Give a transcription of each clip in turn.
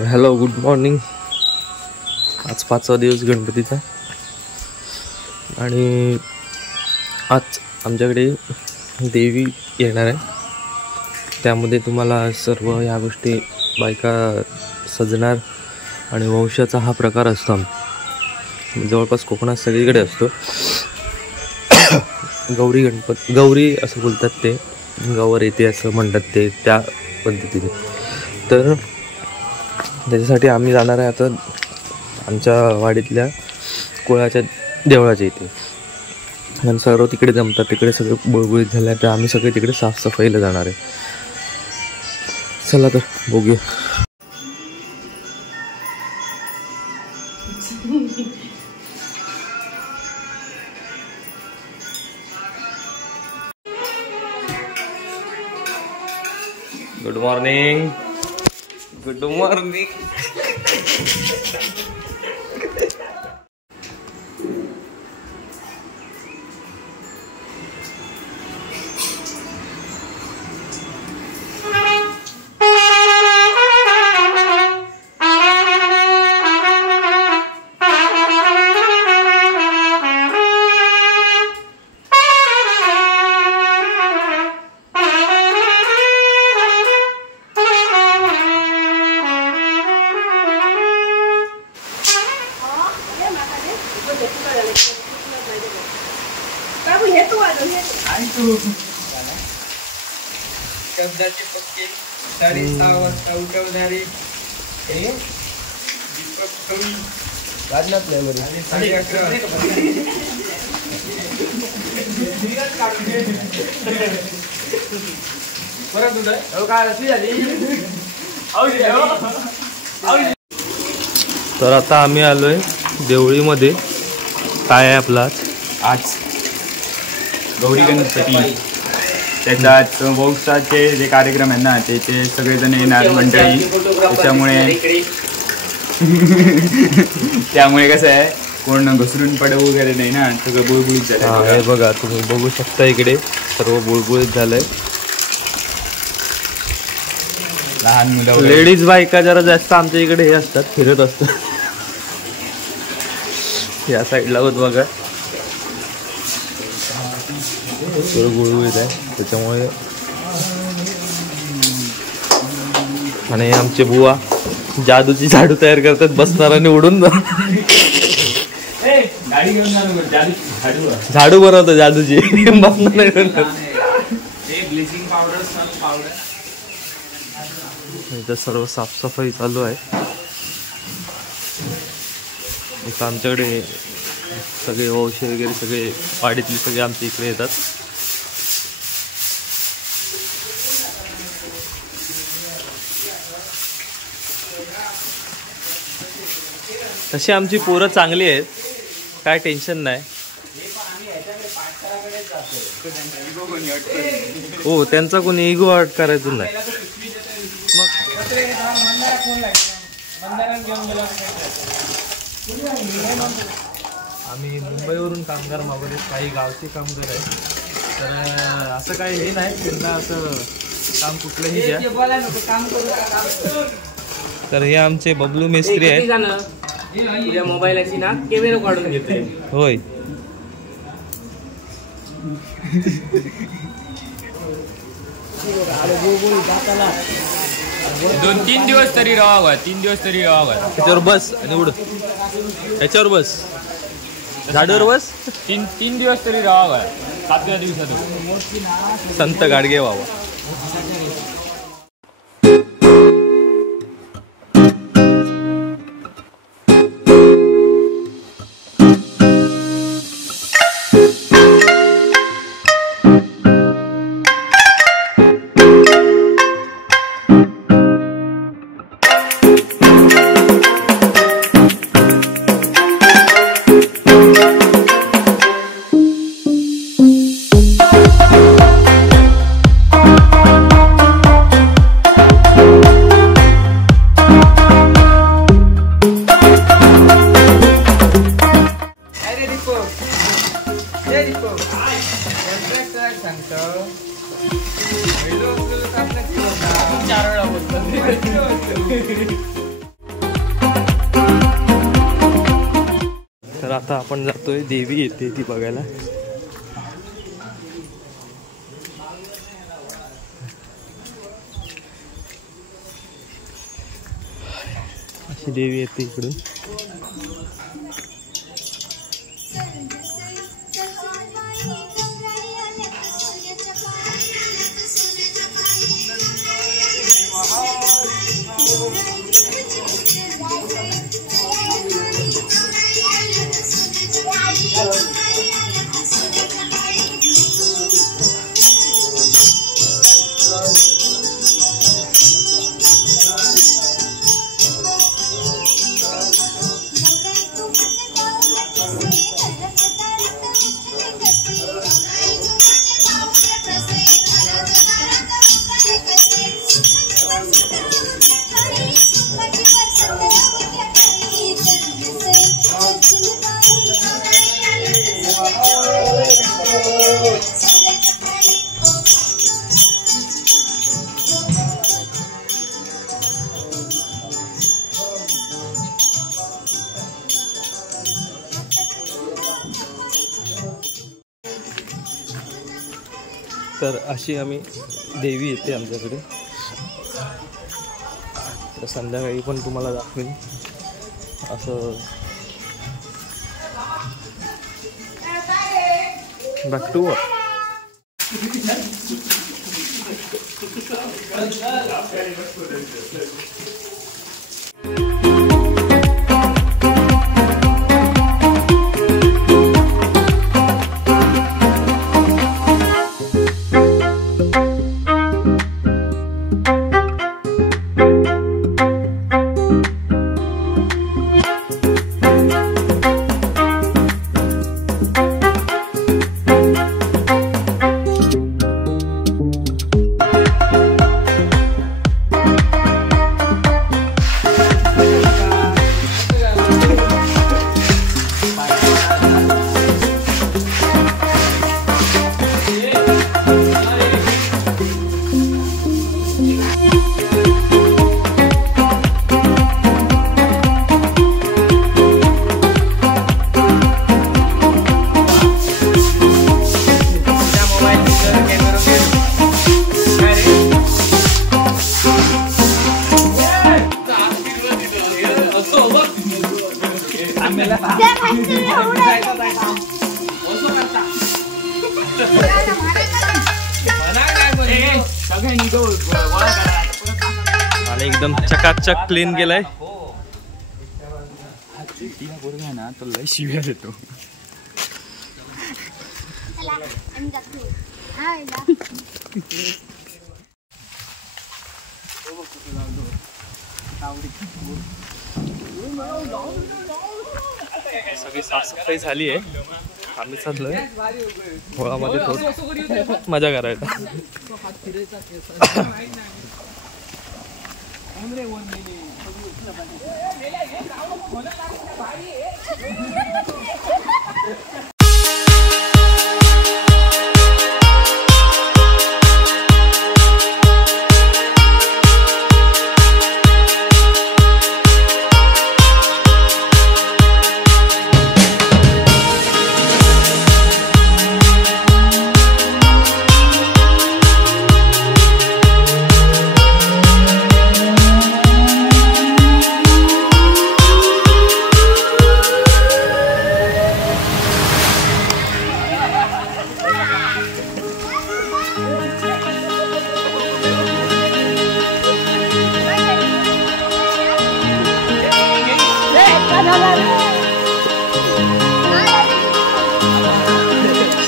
तर hello, good morning. आज 5वा दिवस गणपतीचा आणि आज आमच्याकडे देवी येणार आहे. त्यामध्ये तुम्हाला सर्व ह्या गोष्टी बायका सजणार आणि वंशाचा हा प्रकार असतो. जवळपास कोकणात सगळीकडे असतो. गौरी असं बोलतात, ते गौर येते असं म्हणतात ते त्या पद्धतीने. तर त्याच्यासाठी आम्ही जाणार आहे आता आमच्या वाडीतल्या कोळाच्या देवळाच्या इथे. आणि सर्व तिकडे जमतात, तिकडे सगळे बुळबुळीत झाल्या, तर आम्ही सगळे तिकडे साफसफाईला जाणार आहे. चला तर बघूया. Good morning. Good morning. शब्दाचे पक्के 6:30 वाजता उठवणारे दीपक कवी राजनाथ मेमरी आणि 11:30 परत उठाय. काय अशी झाली. तर आता आम्ही आलोय देवळीमध्ये. काय आहे आपला आज गौरी गणपती, त्याच्यात वौसाचे जे कार्यक्रम आहेत ना त्याचे सगळेजण येणार मंडळी. त्यामुळे कसं आहे, कोण घसरून पडू वगैरे नाही ना, सगळं बुळबुळीत झालं. हे बघा, तुम्ही बघू शकता इकडे सर्व बुळबुळीत झालंय. लहान मुलं लेडीज बायका जरा जास्त आमच्या इकडे हे असतात, फिरत असतात. या साईडला होत बघा, सर्व गुळगुळीत आहे त्याच्यामुळे. आणि आमचे बुवा जादूची झाडू तयार करतात, बसणार आणि उडून झाडू बनवतो जादूची. इथं सर्व साफसफाई चालू आहे. इथं आमच्याकडे सगळे वंश वगैरे सगळे वाडीतले सगळे आमच्या इकडे येतात. तशी आमची पोरं चांगली आहेत, काय टेन्शन नाही. हो, त्यांचा कोणी इगो हर्ट करायचं नाही. आम्ही मुंबईवरून कामगार मागवले, काही गावचे कामगार आहेत. तर असं काही हे नाही, त्यांना असं काम कुठलंही द्या. तर हे आमचे बबलू मेस्त्री आहेत. मोबाईलची ना कॅमेरा काढून घेतोय. होय. तीन दिवस तरी राहावं, 3 दिवस तरी राहावं. त्याच्यावर बस आणि उड, त्याच्यावर बस, झाडावर बस. 3 दिवस तरी राहावं. 7व्या दिवसात संत गाडगे बाबा. तर आता आपण जातोय, देवी येते ती बघायला. अशी देवी येते इकडून. तर अशी आम्ही देवी येते आमच्याकडे. तर संध्याकाळी पण तुम्हाला दाखवेन. असं बॅक टू आणि एकदम चकाचक क्लीन केलाय. ना तो लय शिव्या देतो. सगळी साफसफाई झाली आहे. आम्ही चाललोय होळामध्ये थोडं मजा करायला.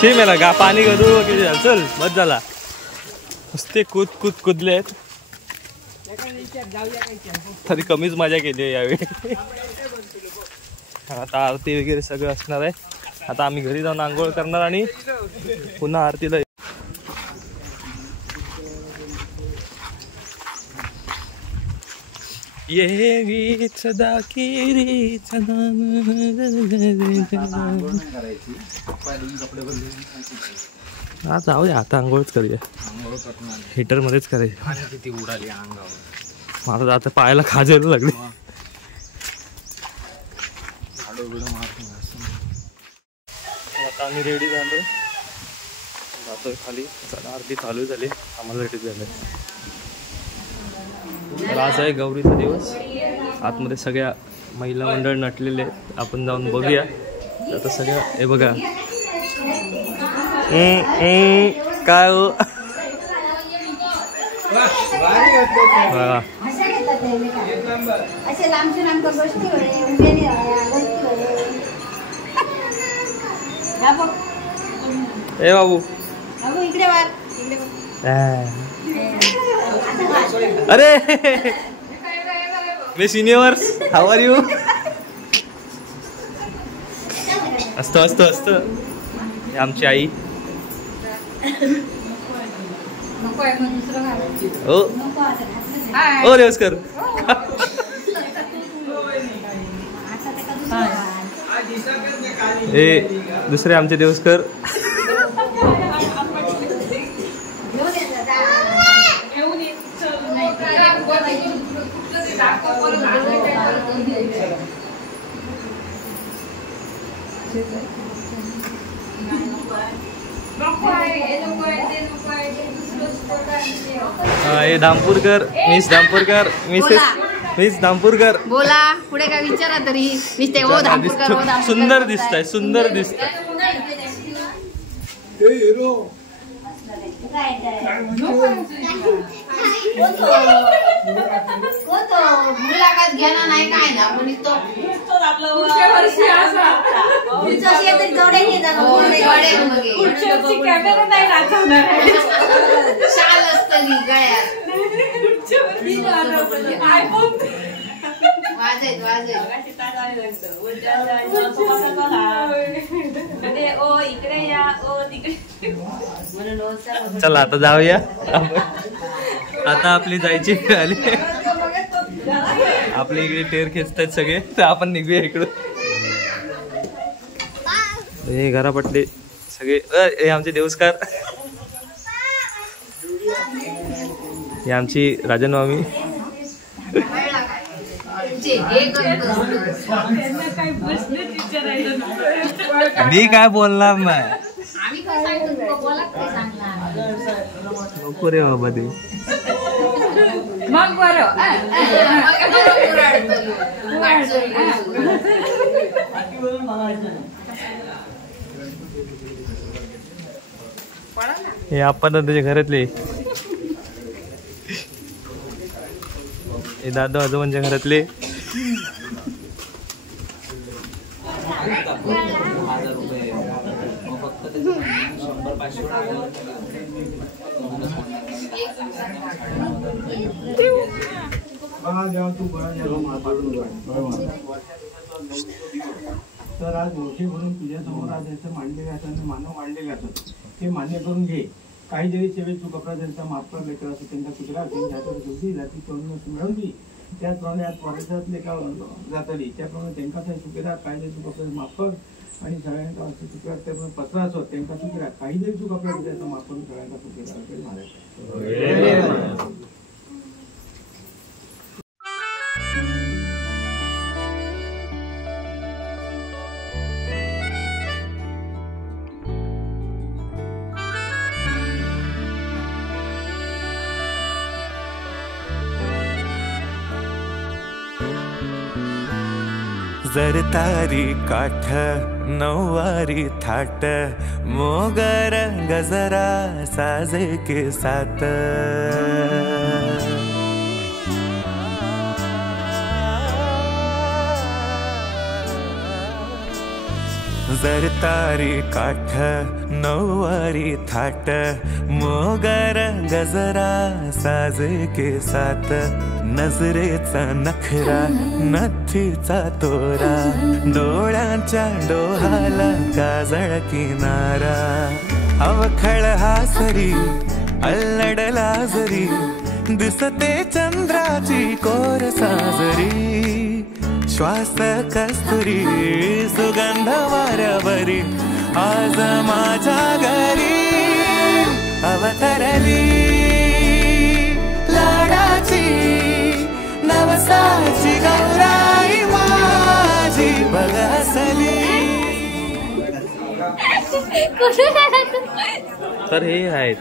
शी मेला गा पाणी करू किती झालं. चल बस झाला. नुसते कुदले आहेत. तरी कमीच मजा केली आहे यावेळी. आता आरती वगैरे सगळं असणार आहे. आता आम्ही घरी जाऊन आंघोळ करणार आणि पुन्हा आरतीला. ये सदा केरी हा जाऊ दे. आता आंघोळच करूया. हीटर मध्येच करायची. उडाली अंगावर. मला आता पायाला खाजायला लागले. आम्ही रेडी झालो, जातोय खाली. चला आरती चालू झाली, आम्हाला रेडी झालं. तर आज आहे गौरीचा दिवस. आतमध्ये सगळ्या महिला मंडळ नटलेले आहेत, आपण जाऊन बघूया. आता सगळ्या हे बघा काय हो ए बाबू अरे मी सिनियर, हाऊ आर यू? असतं असतं असतं. हे आमची आई. ओ ओ देवस्कर. हे दुसरे आमचे देवस्कर. हे धामपूरकर, मिस धामपूरकर, मिस धामपूरकर. बोला पुढे काय विचारा तरी. सुंदर दिसताय, सुंदर दिसताय. मुलाखत घेणार नाही काय ना कोणी तो कॅमेरा नाही शाल असतं गळ्यात. चला आता जाऊया. आता आपली जायची वेळ आली. आपल्या इकडे टेर खेचतायत सगळे, तर आपण निघूया इकडून. हे घरापटले सगळे. हे आमचे देवस्कार. ही आमची राजन मामी. मी काय बोलणार नाही. नको रे बाबा ते. मग बरं हे आपण त्याच्या घरातले. हे दादा आजोबांच्या घरातले. तर आज मोठे म्हणून तुझ्यासमोर आज याचं मांडले जातात आणि मानव मांडले जातात. ते मान्य करून घे. काही जरी सेवेत चूक अपराध त्यांचा माफ कर लेकर असं त्यांचा कुत्रा त्यांच्या शेवटी जाती मिळवली. त्याचप्रमाणे आज परदेशातले का जातली त्याप्रमाणे त्यांना चुकीला काय जरी चूक अपराध माफ कर आणि सगळ्यांना असं चुकीला त्याप्रमाणे पत्रा असो त्यांना चुकीला काही जरी चूक अपराध त्याचा माफ करून सगळ्यांना चुकीला असेल महाराज. जरतारी काठ नौवारी थाट मोगर गजरा साजे के साथ जरतारी काठ नौवारी थाट मोगर गजरा साजे के साथ नजरेचा नखरा नथीचा तोरा डोळ्यांच्या डोहाला काजळ किनारा अवखळ हासरी अल्लडला जरी दिसते चंद्राची कोर साजरी श्वास कस्तुरी सुगंध वाऱ्यावरी आज माझ्या घरी अवतरली लाडाची नवसाची गौराई माझी बघसली. तर हे आहेत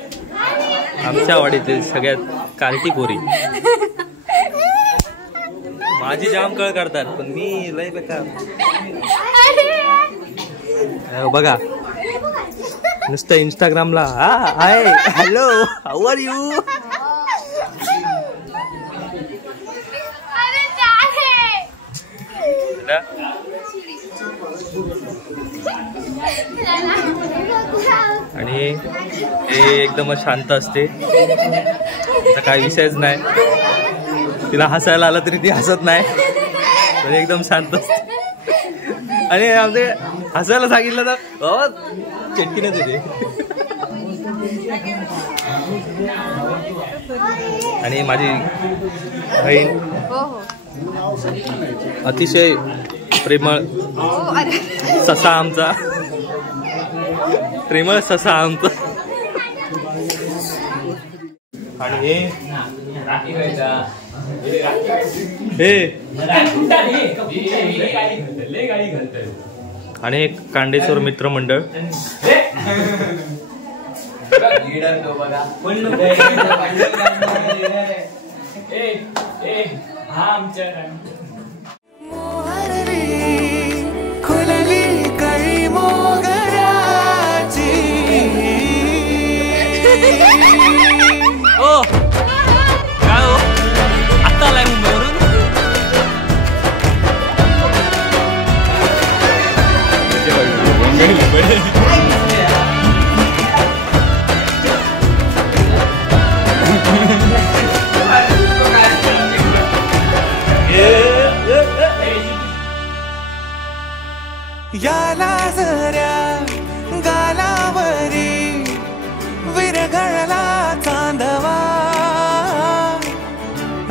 आमच्या वाडीतील सगळ्यात कार्टी पोरी. माझी जाम कळ करतात पण मी लय बेकार. बघा नुसतं इंस्टाग्रामला hi hello how are you. आणि हे एकदमच शांत असते, त्याचा काही विषयच नाही. तिला हसायला आलं तरी ती हसत नाही, म्हणजे एकदम शांत असते. आणि आमचे हसायला सांगितलं तर बाबा चटकीनच येते. आणि माझी बहीण अतिशय प्रेमळ ससा आमचा, प्रेमळ ससा आमचा. आणि आणि एक कांडेश्वर मित्रमंडळ. ओ काय हो आता आलाय मुंबईवरून. याला जऱ्या गालावरी विरघळला चांदवा,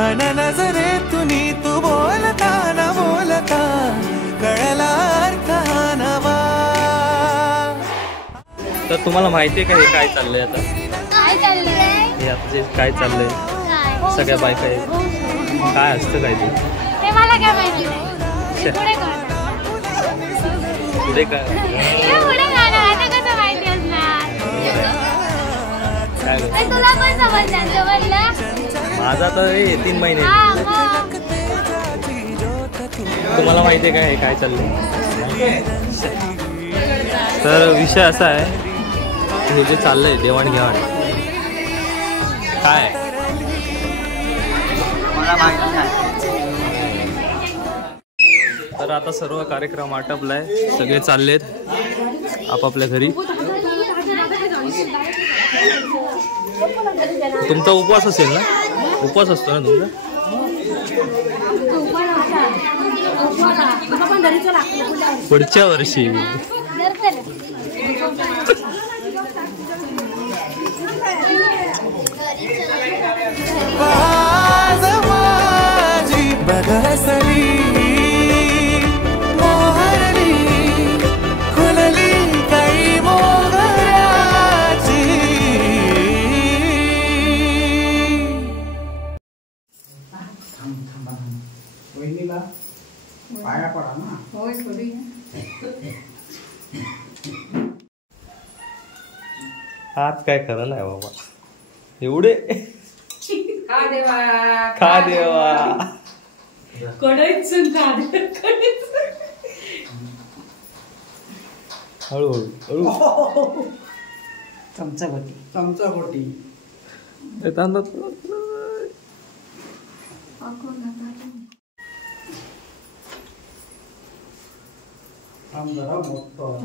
अन नजरेतुनी तू बोलता न बोलता कळला अर्थ नवा. तर तुम्हाला माहितीये का हे काय चाललंय आता? काय चाललंय? हे आता जे काय चाललंय सगळ्या बायका आहेत, काय असतं काय ते मला काय माहिती नाही. पुढे काय पुढे काय पुढे गाणं आता कसं माहिती असणार? काय तुला पण समजलं माझा तर 3 महिने. हा मग तुम्हाला माहितीये का हे काय चाललंय? तर विषय असा आहे हे जे चाललंय देवाणघेवाण काय मला माहिती नाही. तर आता सर्व कार्यक्रम आटपलाय, सगळे चाललेत आपापल्या घरी. तुमचा उपवास असेल ना? उपवास असतो ना तुमचा? पुढच्या वर्षी माझी बगसली मोहरली खुलली काही मोगऱ्याची. वहिनीला पाया पडा ना. आज काय खरं नाही बाबा, एवढे खा देवा खा देवा. कढईत हळूहळू हळू चमचा गोटी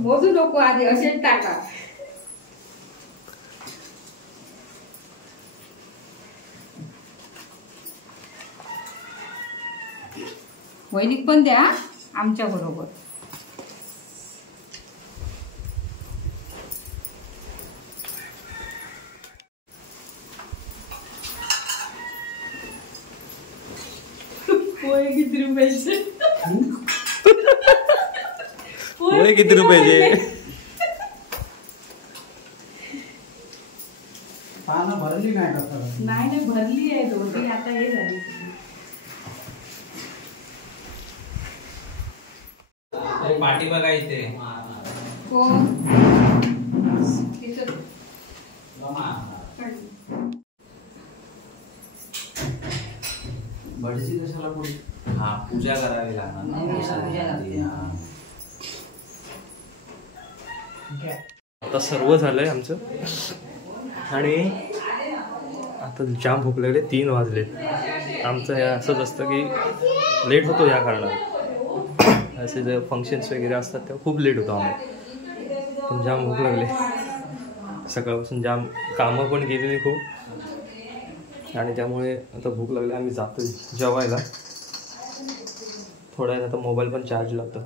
मोजू नको आधी असेच टाका. वैनिक पण द्या आमच्या बरोबर. पोहे किती रुपयाचे? पोहे किती रुपयाचे? पानं भरली नाही का? नाही भरली आहे दोघी, आता हे झाली. पाठी बघा इथे. कोण? भटजी कशाला पुढे हा पूजा करावी लागणार. आता सर्व झालंय आमचं आणि आता जाम भूक लागले. 3 वाजलेत. आमचं हे असंच असतं की लेट होतो या कारणात. असे जे फंक्शन्स वगैरे असतात तेव्हा खूप लेट होतो आम्ही. पण जाम भूक लागले. सकाळपासून जाम कामं पण केलेली खूप आणि त्यामुळे आता भूक लागली. आम्ही जातो जेवायला. थोड्या वेळात आता मोबाईल पण चार्ज लावतो.